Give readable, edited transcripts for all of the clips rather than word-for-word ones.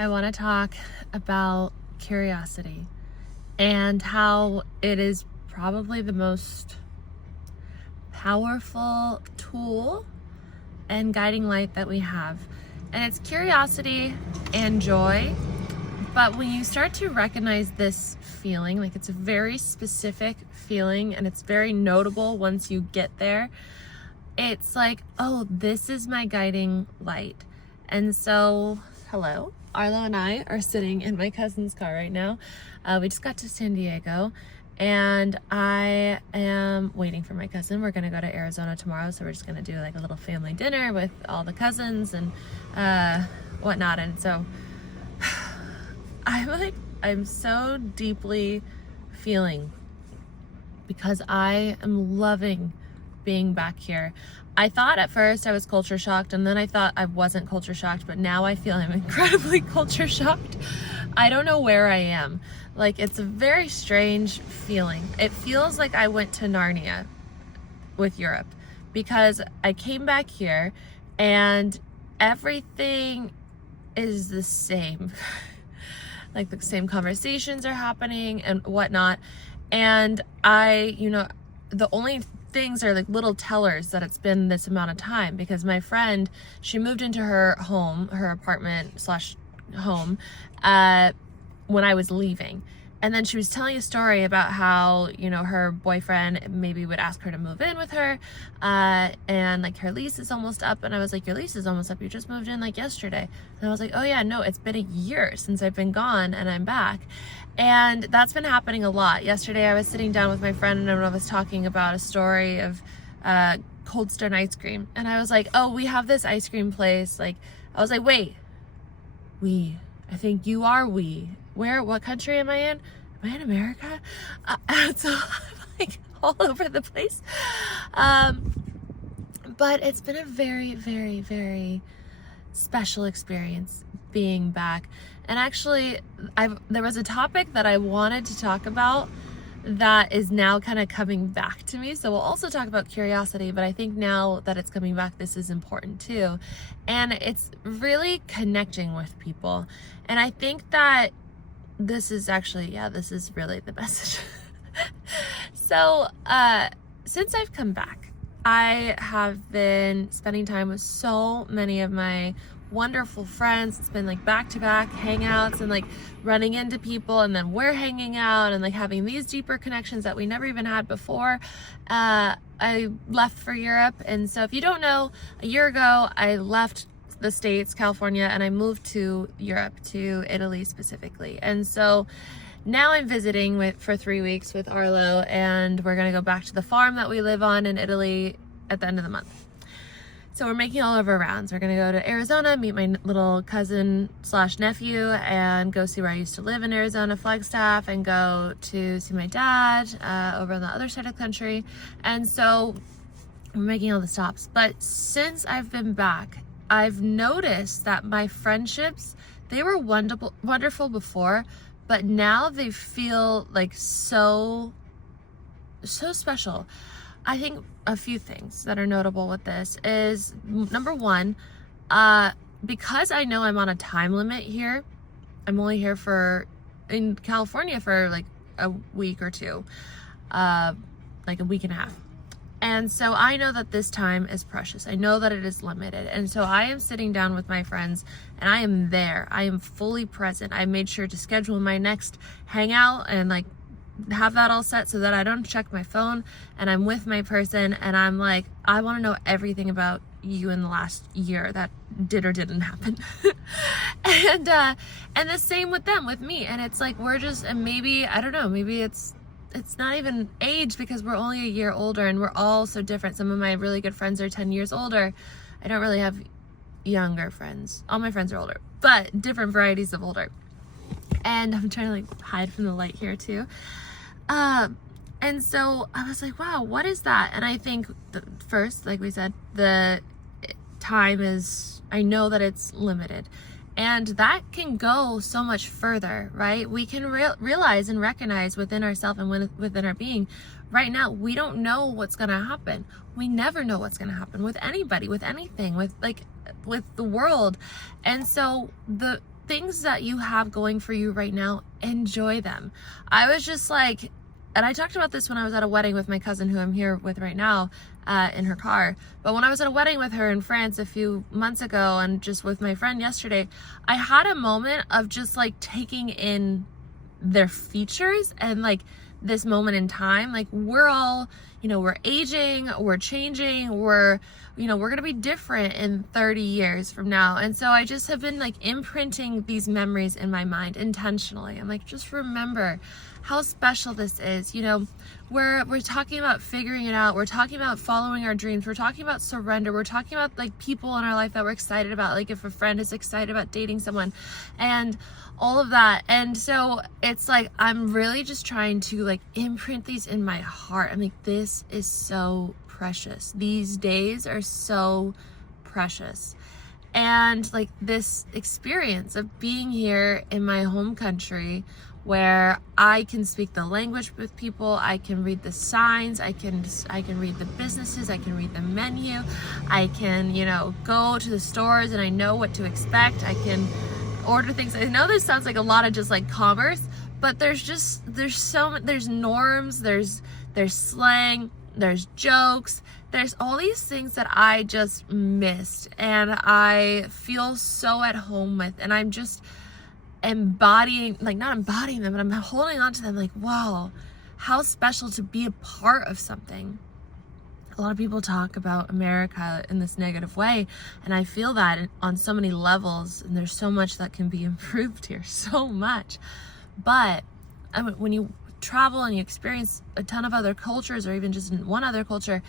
I want to talk about curiosity and how it is probably the most powerful tool and guiding light that we have. And it's curiosity and joy. But when you start to recognize this feeling, like it's a very specific feeling and it's very notable once you get there, it's like, oh, this is my guiding light. And so, hello, Arlo and I are sitting in my cousin's car right now. We just got to San Diego and I am waiting for my cousin. We're gonna go to Arizona tomorrow, so we're just gonna do like a little family dinner with all the cousins and whatnot. And so I'm so deeply feeling, because I am loving being back here. I thought at first I was culture shocked, and then I thought I wasn't culture shocked, but now I feel I'm incredibly culture shocked. I don't know where I am. Like, it's a very strange feeling. It feels like I went to Narnia with Europe, because I came back here and everything is the same. Like the same conversations are happening and whatnot. And the only things are like little tellers that it's been this amount of time, because my friend, she moved into her home, her apartment slash home, when I was leaving. And then she was telling a story about how, her boyfriend maybe would ask her to move in with her, and like her lease is almost up. And I was like, your lease is almost up? You just moved in like yesterday. And I was like, oh yeah, no, it's been a year since I've been gone and I'm back. And that's been happening a lot. Yesterday I was sitting down with my friend and I was talking about a story of Cold Stone ice cream. And I was like, oh, we have this ice cream place. Like, I was like, wait, I think you are we. What country am I in? Am I in America? So I'm like all over the place. But it's been a very, very, very special experience being back. And actually, there was a topic that I wanted to talk about that is now kind of coming back to me. So we'll also talk about curiosity, but I think now that it's coming back, this is important too. And it's really connecting with people. And I think that this is really the message. So, since I've come back, I have been spending time with so many of my wonderful friends. It's been like back-to-back hangouts and like running into people, and then we're hanging out and like having these deeper connections that we never even had before. I left for Europe, and so if you don't know, a year ago I left the States, California, and I moved to Europe, to Italy specifically. And so now I'm visiting for 3 weeks with Arlo, and we're gonna go back to the farm that we live on in Italy at the end of the month. So we're making all of our rounds. We're gonna go to Arizona, meet my little cousin slash nephew, and go see where I used to live in Arizona, Flagstaff, and go to see my dad over on the other side of the country. And so we're making all the stops. But since I've been back, I've noticed that my friendships, they were wonderful before, but now they feel like so special. I think a few things that are notable with this is, number one, because I know I'm on a time limit here, I'm only here in California for like a week or two, like a week and a half. And so I know that this time is precious. I know that it is limited. And so I am sitting down with my friends and I am there. I am fully present. I made sure to schedule my next hangout and like have that all set so that I don't check my phone, and I'm with my person and I'm like, I want to know everything about you in the last year that did or didn't happen. And the same with them, with me. And it's like, we're just, and maybe, I don't know, maybe it's not even age, because we're only a year older and we're all so different. Some of my really good friends are 10 years older. I don't really have younger friends. All my friends are older, but different varieties of older. And I'm trying to like hide from the light here too. And so I was like, wow, what is that? And I think first, like we said, the time is, I know that it's limited. And that can go so much further, right? We can realize and recognize within ourselves and within our being, right now, we don't know what's going to happen. We never know what's going to happen with anybody, with anything, with the world. And so the things that you have going for you right now, enjoy them. I was just like, and I talked about this when I was at a wedding with my cousin who I'm here with right now, in her car. But when I was at a wedding with her in France a few months ago, and just with my friend yesterday, I had a moment of just like taking in their features and like this moment in time. Like, we're all, we're aging, we're changing, we're gonna be different in 30 years from now. And so I just have been like imprinting these memories in my mind intentionally. I'm like, just remember how special this is. We're talking about figuring it out. We're talking about following our dreams. We're talking about surrender. We're talking about like people in our life that we're excited about. Like if a friend is excited about dating someone and all of that. And so it's like, I'm really just trying to like imprint these in my heart. I'm like, this is so precious. These days are so precious. And like this experience of being here in my home country, where I can speak the language with people, I can read the signs, I can read the businesses, I can read the menu, I can, go to the stores and I know what to expect, I can order things. I know this sounds like a lot of just like commerce, but there's norms, there's slang, there's jokes, there's all these things that I just missed and I feel so at home with, and I'm just embodying, like not embodying them, but I'm holding on to them like, wow, how special to be a part of something. A lot of people talk about America in this negative way, and I feel that on so many levels, and there's so much that can be improved here, so much. But I mean, when you travel and you experience a ton of other cultures, or even just one other culture,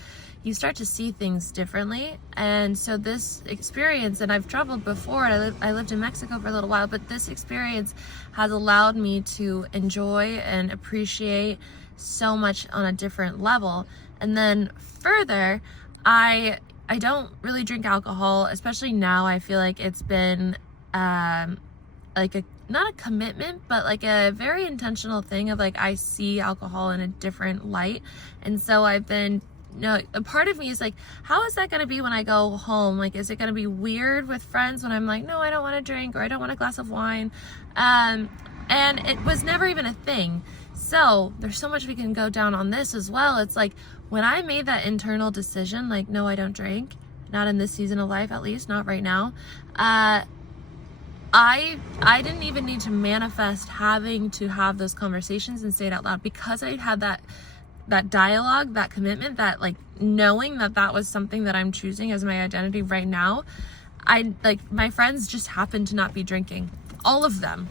you start to see things differently. And so this experience, and I've traveled before, and I lived in Mexico for a little while, but this experience has allowed me to enjoy and appreciate so much on a different level. And then further, I don't really drink alcohol, especially now. I feel like it's been like not a commitment, but like a very intentional thing of like, I see alcohol in a different light. And so I've been, a part of me is like, how is that going to be when I go home? Like, is it going to be weird with friends when I'm like, no, I don't want to drink, or I don't want a glass of wine? And it was never even a thing. So there's so much we can go down on this as well. It's like, when I made that internal decision, like, no, I don't drink, not in this season of life, at least not right now. I didn't even need to manifest having to have those conversations and say it out loud, because I had that dialogue, that commitment, that like knowing that was something that I'm choosing as my identity right now. My friends just happened to not be drinking, all of them.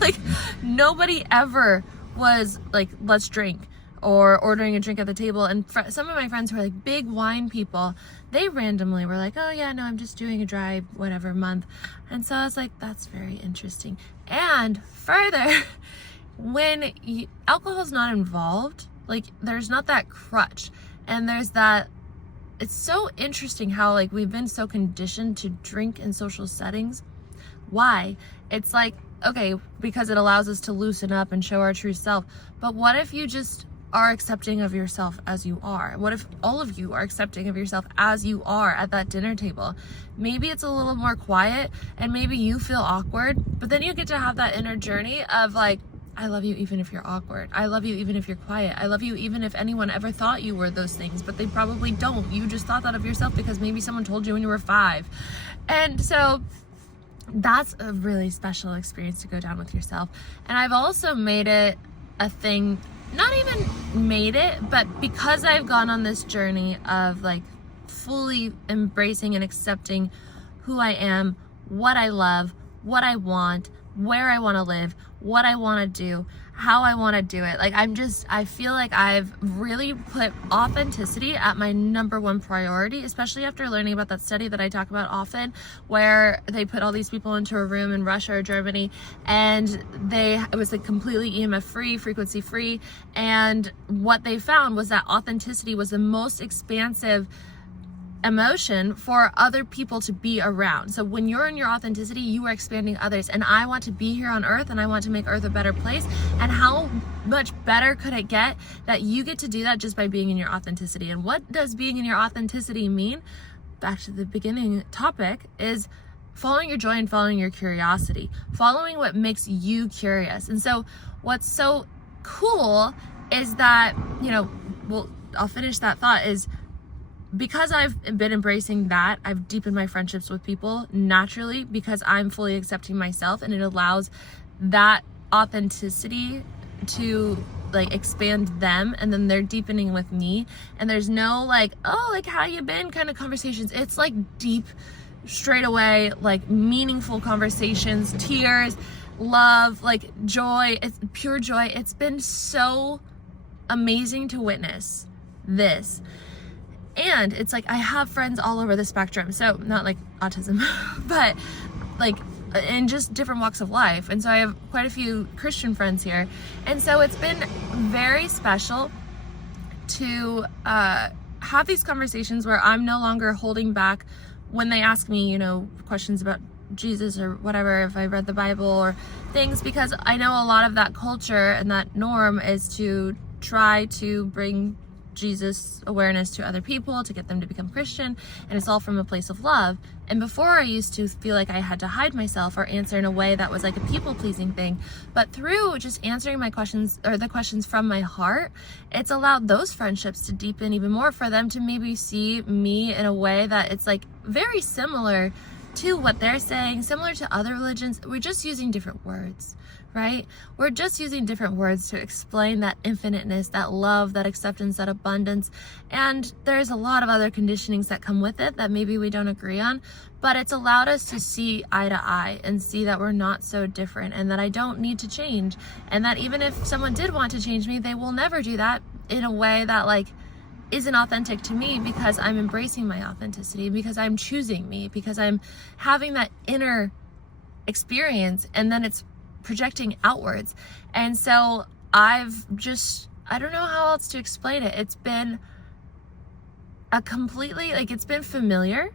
Like, nobody ever was like, let's drink, or ordering a drink at the table. And some of my friends who are like big wine people, they randomly were like, oh yeah, no, I'm just doing a dry whatever month. And so I was like, that's very interesting. And further, when alcohol's not involved, like there's not that crutch, and there's that, it's so interesting how like we've been so conditioned to drink in social settings. Why? It's like, okay, because it allows us to loosen up and show our true self. But what if you just are accepting of yourself as you are? What if all of you are accepting of yourself as you are at that dinner table? Maybe it's a little more quiet, and maybe you feel awkward, but then you get to have that inner journey of like, I love you even if you're awkward. I love you even if you're quiet. I love you even if anyone ever thought you were those things, but they probably don't. You just thought that of yourself because maybe someone told you when you were 5. And so that's a really special experience to go down with yourself. And I've also made it a thing, not even made it, but because I've gone on this journey of like fully embracing and accepting who I am, what I love, what I want, where I want to live, what I want to do, how I want to do it. Like, I feel like I've really put authenticity at my number one priority, especially after learning about that study that I talk about often, where they put all these people into a room in Russia or Germany, and it was like completely EMF free, frequency free. And what they found was that authenticity was the most expansive emotion for other people to be around. So when you're in your authenticity, you are expanding others. And I want to be here on earth, and I want to make earth a better place. And how much better could it get that you get to do that just by being in your authenticity? And what does being in your authenticity mean? Back to the beginning topic is following your joy and following your curiosity, following what makes you curious. And so what's so cool is that, well, I'll finish that thought, is because I've been embracing that, I've deepened my friendships with people naturally because I'm fully accepting myself, and it allows that authenticity to like expand them, and then they're deepening with me, and there's no like, oh, like how you been kind of conversations. It's like deep, straight away, like meaningful conversations, tears, love, like joy. It's pure joy. It's been so amazing to witness this. And it's like I have friends all over the spectrum, so not like autism but like in just different walks of life. And so I have quite a few Christian friends here, and so it's been very special to have these conversations where I'm no longer holding back when they ask me, questions about Jesus or whatever, if I read the Bible or things, because I know a lot of that culture and that norm is to try to bring Jesus awareness to other people, to get them to become Christian, and it's all from a place of love. And before, I used to feel like I had to hide myself or answer in a way that was like a people-pleasing thing. But through just answering my questions, or the questions from my heart, it's allowed those friendships to deepen even more, for them to maybe see me in a way that it's like very similar to what they're saying, similar to other religions. We're just using different words, right? We're just using different words to explain that infiniteness, that love, that acceptance, that abundance. And there's a lot of other conditionings that come with it that maybe we don't agree on, but it's allowed us to see eye to eye and see that we're not so different, and that I don't need to change. And that even if someone did want to change me, they will never do that in a way that like isn't authentic to me, because I'm embracing my authenticity, because I'm choosing me, because I'm having that inner experience, and then it's projecting outwards. And so I don't know how else to explain it. It's been a completely, like, it's been familiar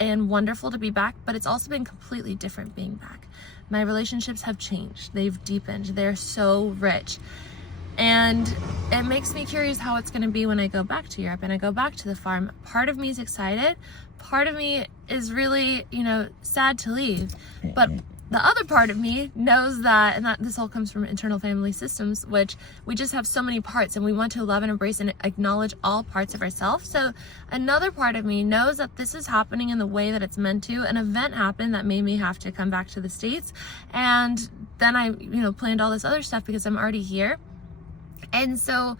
and wonderful to be back, but it's also been completely different being back. My relationships have changed. They've deepened. They're so rich. And it makes me curious how it's going to be when I go back to Europe and I go back to the farm. Part of me is excited. Part of me is really, sad to leave. But the other part of me knows that, and that this all comes from internal family systems, which we just have so many parts, and we want to love and embrace and acknowledge all parts of ourselves. So another part of me knows that this is happening in the way that it's meant to. An event happened that made me have to come back to the States. And then I, planned all this other stuff because I'm already here. And so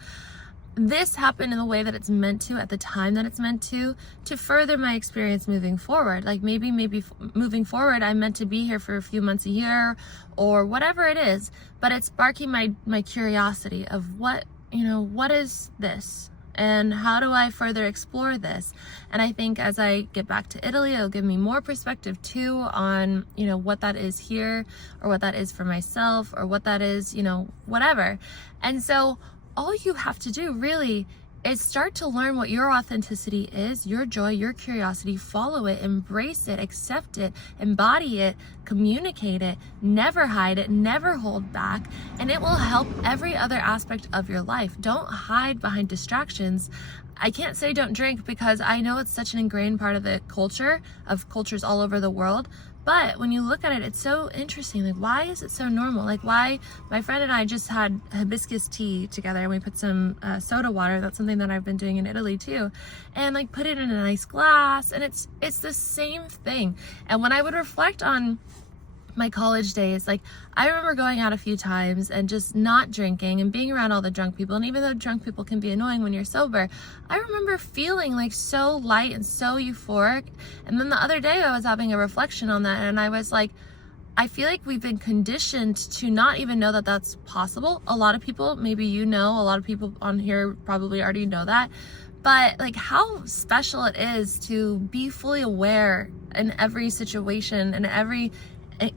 this happened in the way that it's meant to, at the time that it's meant to further my experience moving forward. Like maybe moving forward, I'm meant to be here for a few months a year or whatever it is, but it's sparking my curiosity of what is this? And how do I further explore this? And I think as I get back to Italy, it'll give me more perspective too on, what that is here, or what that is for myself, or what that is, whatever. And so all you have to do really is start to learn what your authenticity is, your joy, your curiosity, follow it, embrace it, accept it, embody it, communicate it, never hide it, never hold back, and it will help every other aspect of your life. Don't hide behind distractions. I can't say don't drink, because I know it's such an ingrained part of the culture, of cultures all over the world. But when you look at it, it's so interesting. Like, why is it so normal? Like, why? My friend and I just had hibiscus tea together, and we put some soda water. That's something that I've been doing in Italy too, and like put it in a nice glass, and it's the same thing. And when I would reflect on my college days, like I remember going out a few times and just not drinking and being around all the drunk people. And even though drunk people can be annoying when you're sober, I remember feeling like so light and so euphoric. And then the other day I was having a reflection on that, and I was like, I feel like we've been conditioned to not even know that that's possible. A lot of people, maybe a lot of people on here probably already know that. But like how special it is to be fully aware in every situation and every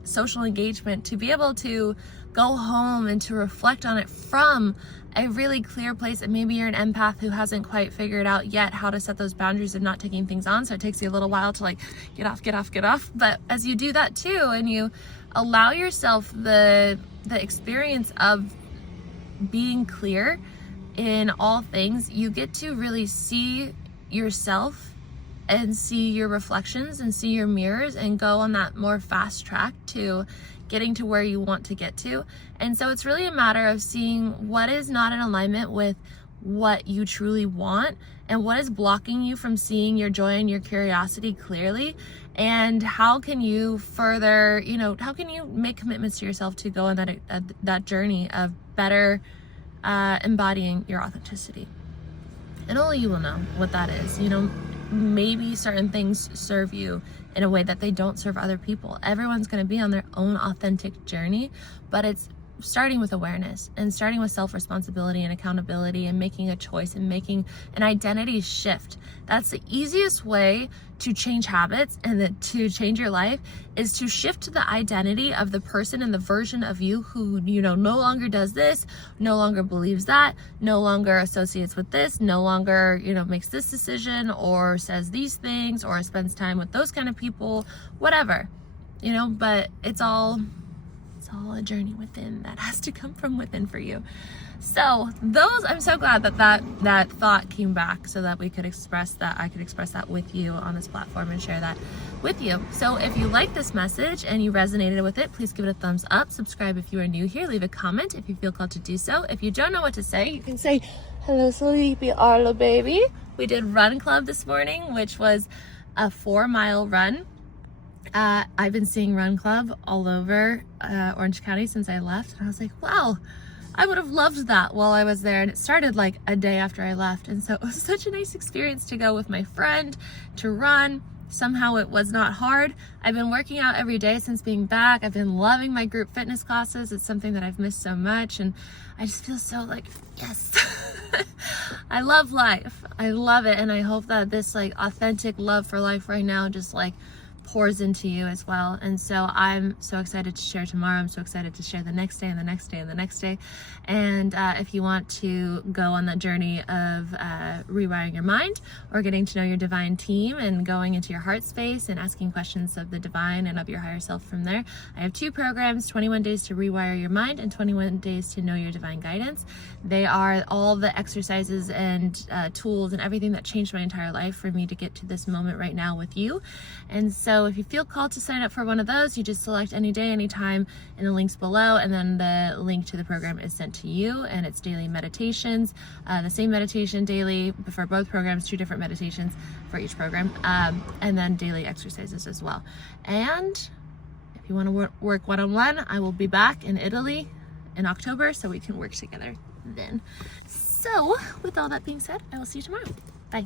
social engagement, to be able to go home and to reflect on it from a really clear place. And maybe you're an empath who hasn't quite figured out yet how to set those boundaries of not taking things on, so it takes you a little while to like get off. But as you do that too, and you allow yourself the experience of being clear in all things, you get to really see yourself and see your reflections and see your mirrors and go on that more fast track to getting to where you want to get to. And so it's really a matter of seeing what is not in alignment with what you truly want and what is blocking you from seeing your joy and your curiosity clearly, and how can you further, how can you make commitments to yourself to go on that journey of better embodying your authenticity. And only you will know what that is. Maybe certain things serve you in a way that they don't serve other people. Everyone's going to be on their own authentic journey, but it's starting with awareness and starting with self-responsibility and accountability and making a choice and making an identity shift. That's the easiest way to change habits and to change your life, is to shift to the identity of the person and the version of you who, no longer does this, no longer believes that, no longer associates with this, no longer, makes this decision or says these things or spends time with those kind of people, whatever, but it's all a journey within that has to come from within for you. So I'm so glad that thought came back so that we could express that, I could express that with you on this platform and share that with you. So if you like this message and you resonated with it, please give it a thumbs up, subscribe if you are new here, leave a comment if you feel called to do so. If you don't know what to say, you can say, hello sleepy Arlo baby. We did run club this morning, which was a 4-mile run. I've been seeing Run Club all over Orange County since I left, and I was like, wow, I would have loved that while I was there. And it started like a day after I left, and so it was such a nice experience to go with my friend to run. Somehow it was not hard. I've been working out every day since being back. I've been loving my group fitness classes. It's something that I've missed so much, and I just feel so like, yes. I love life. I love it, and I hope that this like authentic love for life right now just like pours into you as well. And so I'm so excited to share tomorrow. I'm so excited to share the next day and the next day and the next day. And if you want to go on that journey of rewiring your mind or getting to know your divine team and going into your heart space and asking questions of the divine and of your higher self from there, I have 2 programs, 21 days to rewire your mind and 21 days to know your divine guidance. They are all the exercises and tools and everything that changed my entire life for me to get to this moment right now with you. And so if you feel called to sign up for one of those, you just select any day, any time in the links below, and then the link to the program is sent to you, and it's daily meditations, the same meditation daily for both programs, 2 different meditations for each program, and then daily exercises as well. And if you want to work one-on-one, I will be back in Italy in October, so we can work together then. So with all that being said, I will see you tomorrow. Bye.